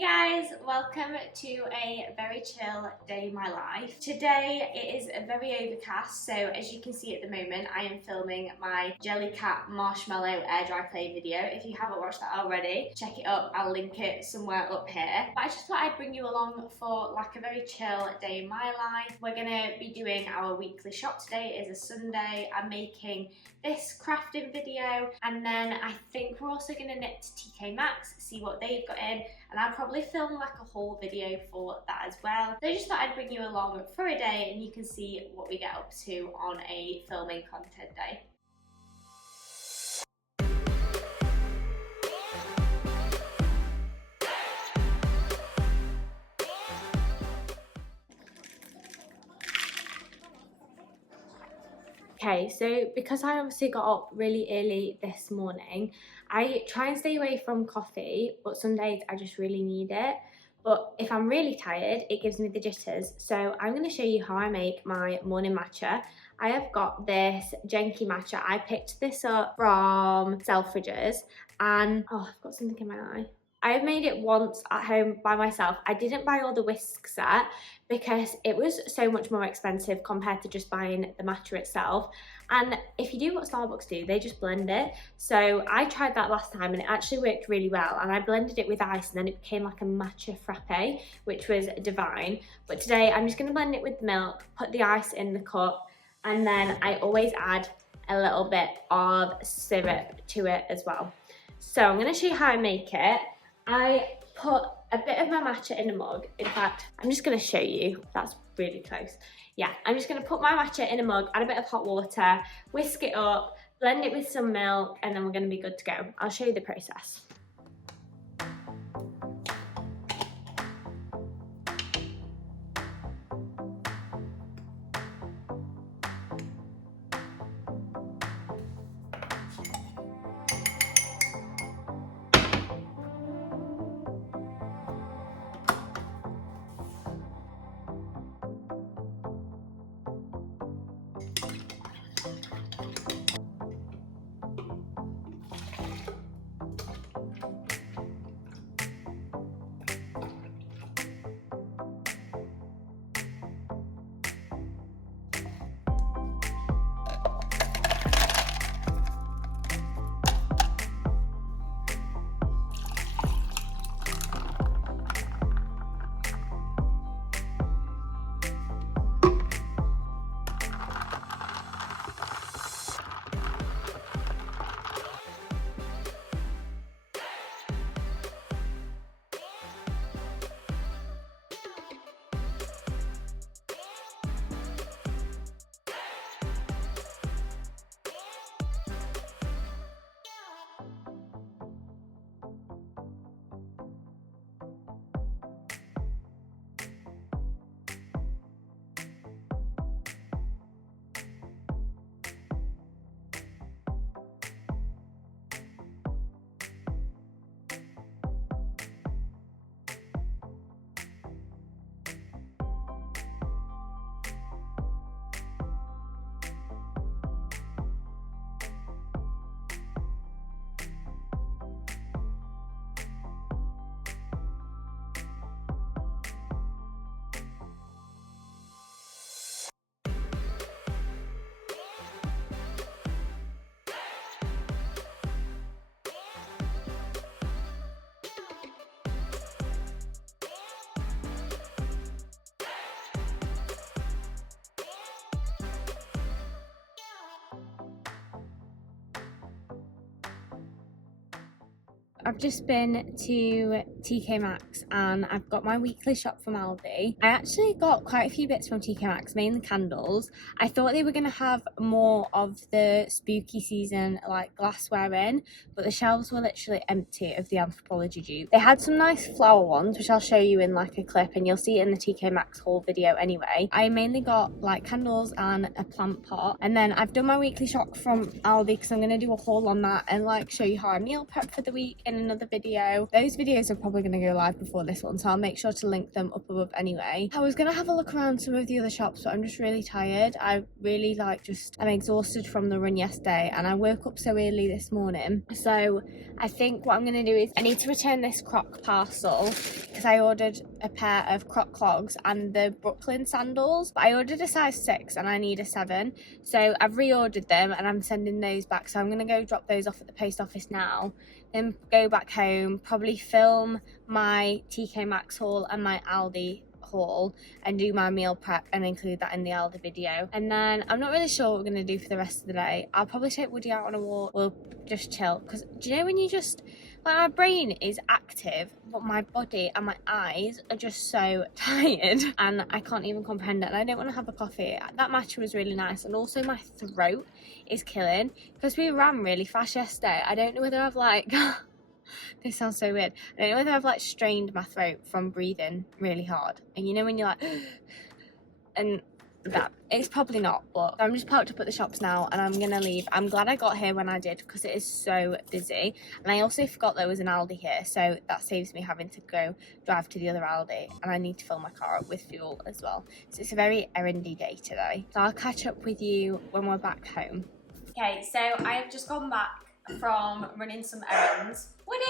Guys, welcome to a very chill day in my life. Today it is very overcast, so as you can see at the moment I am filming my Jellycat marshmallow air dry clay video. If you haven't watched that already, check it up, I'll link it somewhere up here. But I just thought I'd bring you along for like a very chill day in my life. We're gonna be doing our weekly shop. Today is a Sunday. I'm making this crafting video, and then I think we're also gonna nip to TK Maxx, see what they've got in, and I'll probably film like a whole video for that as well. So I just thought I'd bring you along for a day and you can see what we get up to on a filming content day. Okay, so because I obviously got up really early this morning, I try and stay away from coffee, but some days I just really need it. But if I'm really tired, it gives me the jitters. So I'm going to show you how I make my morning matcha. I have got this Genki matcha. I picked this up from Selfridges, and oh, I've got something in my eye. I have made it once at home by myself. I didn't buy all the whisk set because it was so much more expensive compared to just buying the matcha itself. And if you do what Starbucks do, they just blend it. So I tried that last time and it actually worked really well. And I blended it with ice and then it became like a matcha frappe, which was divine. But today I'm just gonna blend it with milk, put the ice in the cup, and then I always add a little bit of syrup to it as well. So I'm gonna show you how I make it. I put a bit of my matcha in a mug. In fact, I'm just going to show you. That's really close. Yeah, I'm just going to put my matcha in a mug, add a bit of hot water, whisk it up, blend it with some milk, and then we're going to be good to go. I'll show you the process. I've just been to TK Maxx and I've got my weekly shop from Aldi. I actually got quite a few bits from TK Maxx, mainly candles. I thought they were going to have more of the spooky season like glassware in, but the shelves were literally empty of the Anthropology dupe. They had some nice flower ones, which I'll show you in like a clip, and you'll see it in the TK Maxx haul video anyway. I mainly got like candles and a plant pot, and then I've done my weekly shop from Aldi because I'm going to do a haul on that and like show you how I meal prep for the week in another video. Those videos are probably going to go live before this one, so I'll make sure to link them up above anyway. I was going to have a look around some of the other shops, but I'm just really tired. I'm exhausted from the run yesterday and I woke up so early this morning. So I think what I'm going to do is I need to return this crock parcel because I ordered a pair of Croc clogs and the Brooklyn sandals, but I ordered a size 6 and I need a 7, so I've reordered them and I'm sending those back. So I'm going to go drop those off at the post office now, then go back home, probably film my TK Maxx haul and my Aldi haul and do my meal prep and include that in the Aldi video. And then I'm not really sure what we're going to do for the rest of the day. I'll probably take Woody out on a walk. We'll just chill, because do you know when you just, like, my brain is active but my body and my eyes are just so tired and I can't even comprehend it, and I don't want to have a coffee. That matcha was really nice, and also my throat is killing because we ran really fast yesterday. I don't know whether I've like this sounds so weird. I don't know whether I've like strained my throat from breathing really hard. And you know when you're like, and that, it's probably not, but I'm just parked up at the shops now and I'm gonna leave. I'm glad I got here when I did because it is so busy. And I also forgot there was an Aldi here, so that saves me having to go drive to the other Aldi, and I need to fill my car up with fuel as well. So it's a very errandy day today. So I'll catch up with you when we're back home. Okay, so I have just gone back from running some errands. Woody!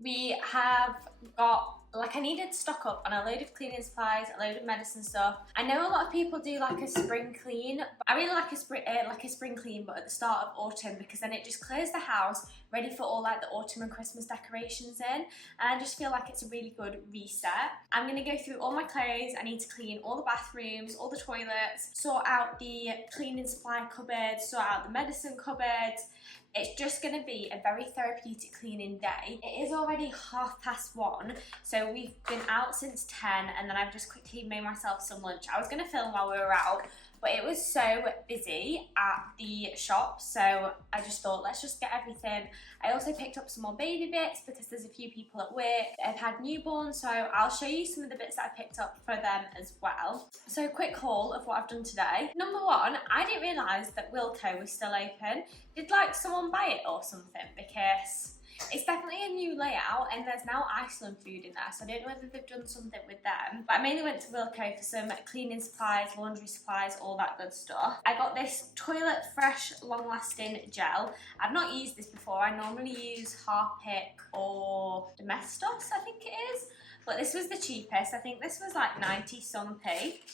We have got, like, I needed to stock up on a load of cleaning supplies, a load of medicine stuff. I know a lot of people do like a spring clean, but I really like a spring clean, but at the start of autumn, because then it just clears the house, ready for all like the autumn and Christmas decorations in, and I just feel like it's a really good reset. I'm gonna go through all my clothes. I need to clean all the bathrooms, all the toilets, sort out the cleaning supply cupboards, sort out the medicine cupboards. It's just going to be a very therapeutic cleaning day. It is already 1:30, so we've been out since 10, and then I've just quickly made myself some lunch. I was going to film while we were out, but it was so busy at the shop, so I just thought, let's just get everything. I also picked up some more baby bits because there's a few people at work that have had newborns, so I'll show you some of the bits that I picked up for them as well. So a quick haul of what I've done today. Number one, I didn't realise that Wilko was still open. Did like someone buy it or something? Because it's definitely a new layout and there's now Iceland food in there, so I don't know whether they've done something with them. But I mainly went to Wilko for some cleaning supplies, laundry supplies, all that good stuff. I got this Toilet Fresh Long Lasting Gel. I've not used this before. I normally use Harpic or Domestos, I think it is. But this was the cheapest. I think this was like 90 some p.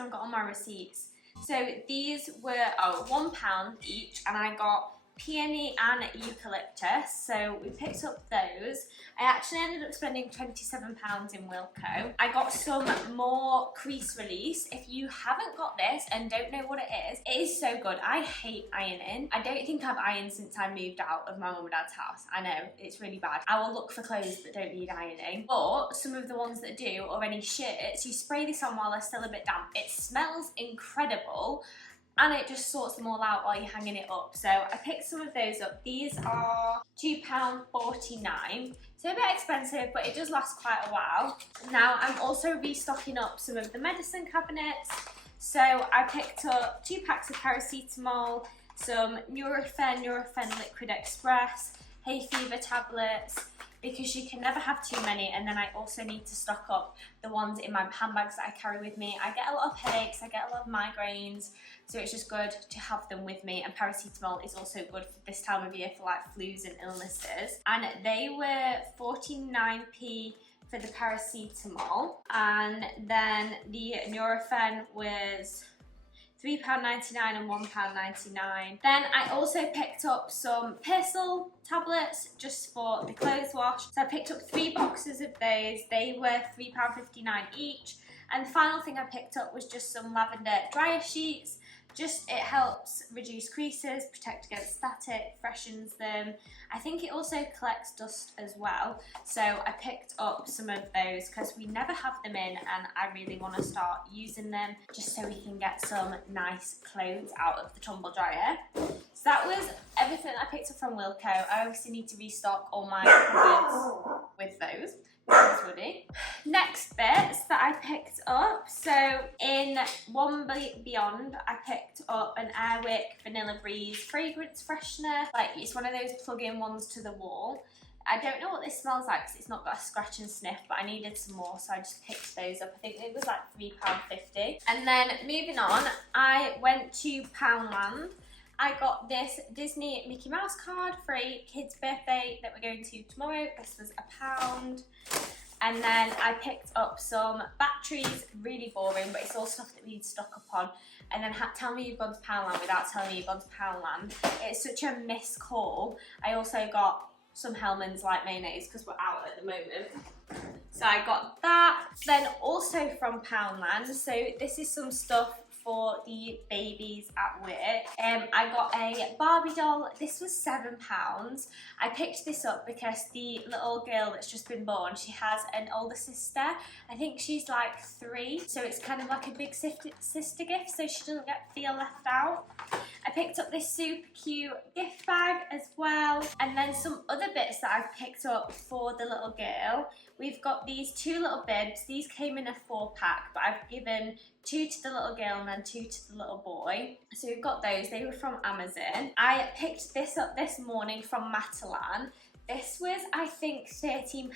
I've got all my receipts. So these were £1 each, and I got peony and eucalyptus, so we picked up those. I actually ended up spending £27 in Wilko. I got some more crease release. If you haven't got this and don't know what it is so good. I hate ironing. I don't think I've ironed since I moved out of my mum and dad's house. I know, it's really bad. I will look for clothes that don't need ironing, but some of the ones that do, or any shirts, you spray this on while they're still a bit damp. It smells incredible, and it just sorts them all out while you're hanging it up. So I picked some of those up. These are £2.49, so a bit expensive, but it does last quite a while. Now I'm also restocking up some of the medicine cabinets. So I picked up 2 packs of paracetamol, some Nurofen Liquid Express, hay fever tablets, because you can never have too many. And then I also need to stock up the ones in my handbags that I carry with me. I get a lot of headaches, I get a lot of migraines, so it's just good to have them with me. And paracetamol is also good for this time of year for like flus and illnesses. And they were 49p for the paracetamol, and then the Nurofen was £3.99 and £1.99. Then I also picked up some Persil tablets just for the clothes wash. So I picked up 3 boxes of those. They were £3.59 each. And the final thing I picked up was just some lavender dryer sheets. Just, it helps reduce creases, protect against static, freshens them. I think it also collects dust as well. So I picked up some of those because we never have them in, and I really want to start using them just so we can get some nice clothes out of the tumble dryer. So that was everything I picked up from Wilko. I obviously need to restock all my cupboards with those. Woody. Next bits that I picked up, so in One Beyond I picked up an Airwick Vanilla Breeze fragrance freshener. Like, it's one of those plug-in ones to the wall. I don't know what this smells like because it's not got a scratch and sniff, but I needed some more, so I just picked those up. I think it was like £3.50. And then moving on, I went to Poundland. I got this Disney Mickey Mouse card for a kid's birthday that we're going to tomorrow. This was £1. And then I picked up some batteries, really boring, but it's all stuff that we need to stock up on. And then tell me you've gone to Poundland without telling me you've gone to Poundland. It's such a missed call. I also got some Hellmann's light mayonnaise because we're out at the moment. So I got that. Then also from Poundland, so this is some stuff for the babies at work. I got a Barbie doll. This was £7. I picked this up because the little girl that's just been born, she has an older sister. I think she's like 3, so it's kind of like a big sister gift, so she doesn't feel left out. I picked up this super cute gift bag as well, and then some other bits that I've picked up for the little girl. We've got these 2 little bibs. These came in a 4-pack, but I've given 2 to the little girl and then 2 to the little boy. So we've got those. They were from Amazon. I picked this up this morning from Matalan. This was, I think, £13.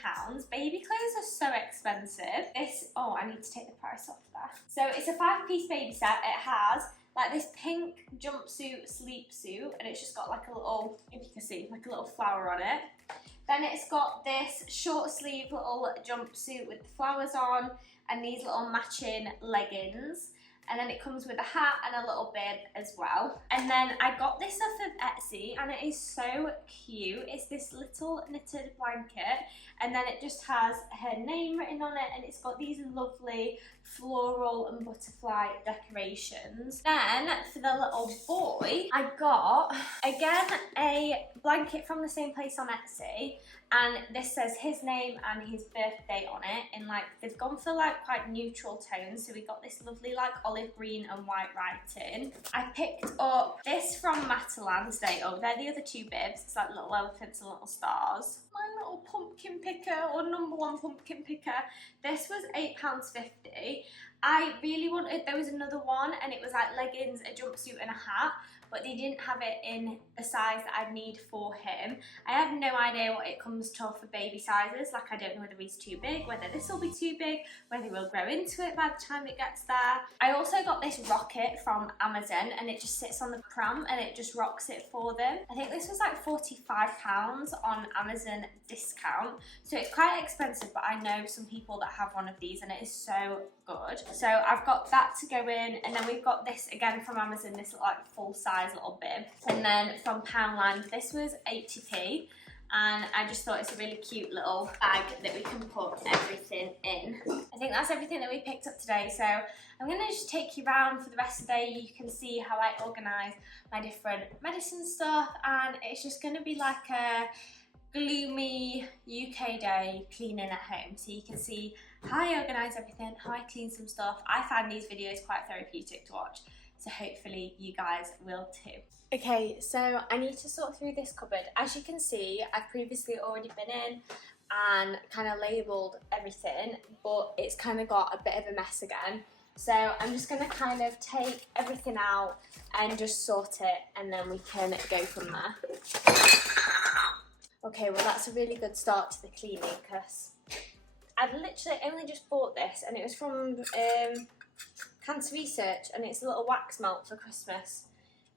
Baby clothes are so expensive. Oh, I need to take the price off there. So it's a 5-piece baby set. It has like this pink jumpsuit, sleep suit, and it's just got like a little, if you can see, like a little flower on it. Then it's got this short sleeve little jumpsuit with the flowers on and these little matching leggings. And then it comes with a hat and a little bib as well. And then I got this off of Etsy and it is so cute. It's this little knitted blanket and then it just has her name written on it and it's got these lovely floral and butterfly decorations. Then for the little boy, I got, again, a blanket from the same place on Etsy, and this says his name and his birthday on it, and like they've gone for like quite neutral tones, so we got this lovely like olive green and white writing. I picked up this from Matalan today. Oh, they're the other 2 bibs. It's like little elephants and little stars. My little pumpkin picker, or #1 pumpkin picker. This was £8.50. I really wanted, there was another one and it was like leggings, a jumpsuit and a hat, but they didn't have it in the size that I'd need for him. I have no idea what it comes to for baby sizes. Like, I don't know whether he's too big, whether this will be too big, whether he'll grow into it by the time it gets there. I also got this rocket from Amazon and it just sits on the pram and it just rocks it for them. I think this was like £45 on Amazon discount. So it's quite expensive, but I know some people that have one of these and it is so good. So I've got that to go in, and then we've got this again from Amazon, this like full size little bib. And then from Poundland, this was 80p, and I just thought it's a really cute little bag that we can put everything in. I think that's everything that we picked up today, so I'm going to just take you around for the rest of the day. You can see how I organise my different medicine stuff, and it's just going to be like a gloomy UK day cleaning at home, so you can see how I organise everything, how I clean some stuff. I find these videos quite therapeutic to watch, so hopefully you guys will too. Okay, so I need to sort through this cupboard. As you can see, I've previously already been in and kind of labelled everything, but it's kind of got a bit of a mess again. So I'm just going to kind of take everything out and just sort it, and then we can go from there. Okay, well that's a really good start to the cleaning, because I've literally only just bought this and it was from Cancer Research, and it's a little wax melt for Christmas.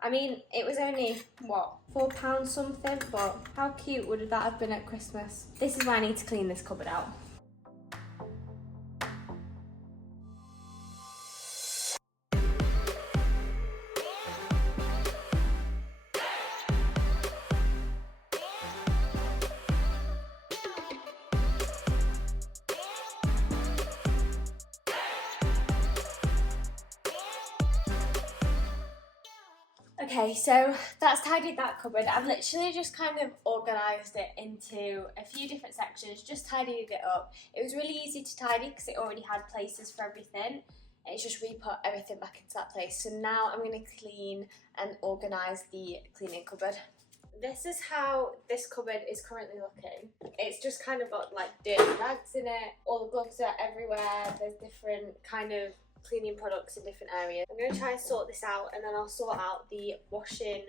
I mean, it was only, what, £4 something, but how cute would that have been at Christmas? This is why I need to clean this cupboard out. Okay, so that's tidied that cupboard. I've literally just kind of organised it into a few different sections, just tidied it up. It was really easy to tidy because it already had places for everything. It's just re-put everything back into that place. So now I'm going to clean and organise the cleaning cupboard. This is how this cupboard is currently looking. It's just kind of got like dirty rags in it, all the gloves are everywhere, there's different kind of cleaning products in different areas. I'm going to try and sort this out, and then I'll sort out the washing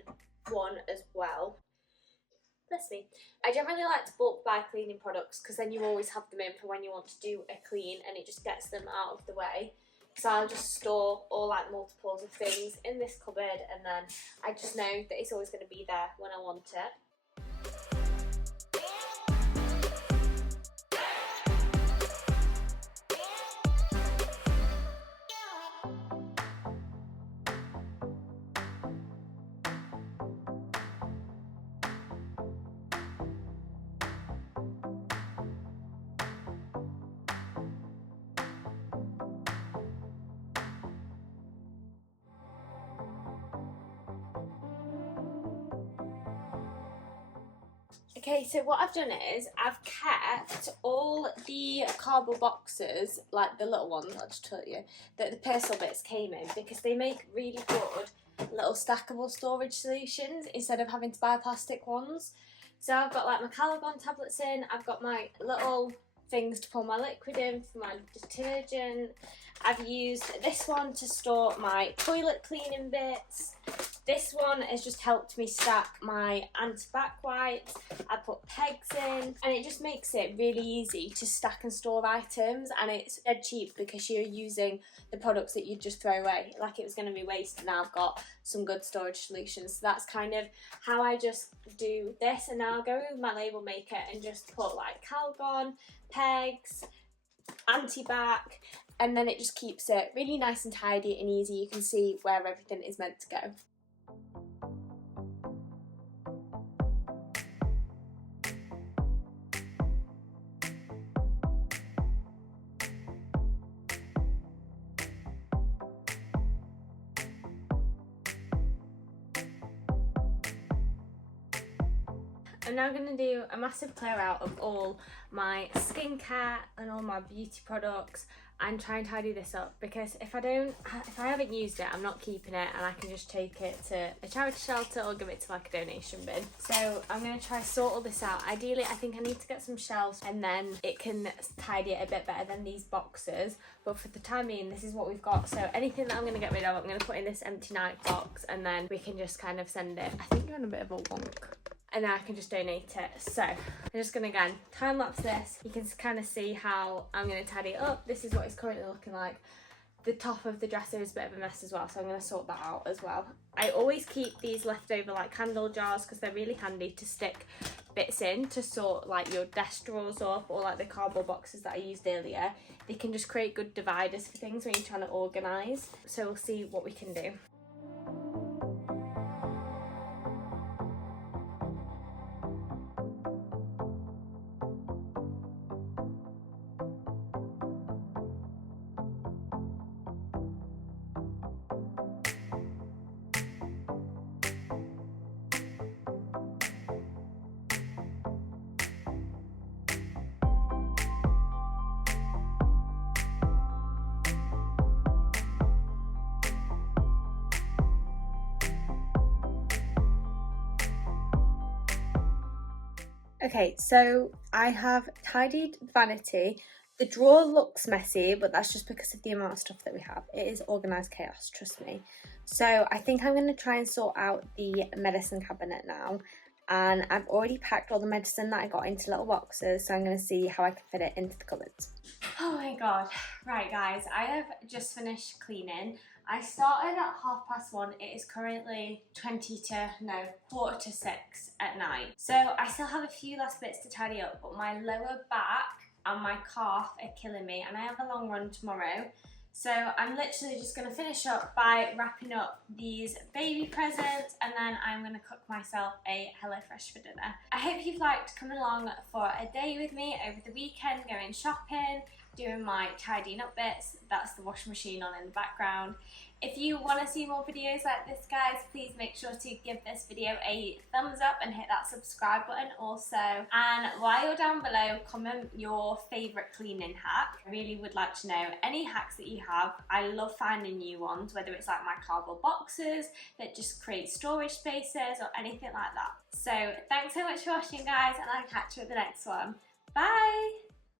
one as well. Bless me. I don't really like to bulk buy cleaning products because then you always have them in for when you want to do a clean and it just gets them out of the way. So I'll just store all like multiples of things in this cupboard, and then I just know that it's always going to be there when I want it. Okay, so what I've done is I've kept all the cardboard boxes, like the little ones, I'll just tell you, that the personal bits came in, because they make really good little stackable storage solutions instead of having to buy plastic ones. So I've got like my Calgon tablets in, I've got my little things to pour my liquid in for my detergent. I've used this one to store my toilet cleaning bits. This one has just helped me stack my anti-bac wipes. I put pegs in, and it just makes it really easy to stack and store items, and it's dead cheap because you're using the products that you just throw away like it was going to be waste, and now I've got some good storage solutions. So that's kind of how I just do this, and now I'll go with my label maker and just put like Calgon, pegs, anti-bac, and then it just keeps it really nice and tidy and easy. You can see where everything is meant to go. I'm now going to do a massive clear out of all my skincare and all my beauty products and try and tidy this up, because if I haven't used it, I'm not keeping it, and I can just take it to a charity shelter or give it to like a donation bin. So I'm going to try sort all this out. Ideally, I think I need to get some shelves, and then it can tidy it a bit better than these boxes. But for the time being, this is what we've got. So anything that I'm going to get rid of, I'm going to put in this empty night box, and then we can just kind of send it. I think you're in a bit of a wonk. And then I can just donate it. So I'm just gonna, again, time lapse this. You can kind of see how I'm gonna tidy it up. This is what it's currently looking like. The top of the dresser is a bit of a mess as well, so I'm gonna sort that out as well. I always keep these leftover like candle jars because they're really handy to stick bits in to sort like your desk drawers up, or like the cardboard boxes that I used earlier. They can just create good dividers for things when you're trying to organise. So we'll see what we can do. Okay, so I have tidied the vanity. The drawer looks messy, but that's just because of the amount of stuff that we have. It is organised chaos, trust me. So I think I'm going to try and sort out the medicine cabinet now. And I've already packed all the medicine that I got into little boxes, so I'm going to see how I can fit it into the cupboards. Oh my god. Right guys, I have just finished cleaning. I started at 1:30. It is currently 6:45 at night. So I still have a few last bits to tidy up, but my lower back and my calf are killing me, and I have a long run tomorrow. So I'm literally just going to finish up by wrapping up these baby presents, and then I'm going to cook myself a HelloFresh for dinner. I hope you've liked coming along for a day with me over the weekend, going shopping, doing my tidying up bits. That's the washing machine on in the background. If you want to see more videos like this, guys, please make sure to give this video a thumbs up and hit that subscribe button also. And while you're down below, comment your favourite cleaning hack. I really would like to know any hacks that you have. I love finding new ones, whether it's like my cardboard boxes that just create storage spaces or anything like that. So thanks so much for watching, guys, and I'll catch you at the next one. Bye!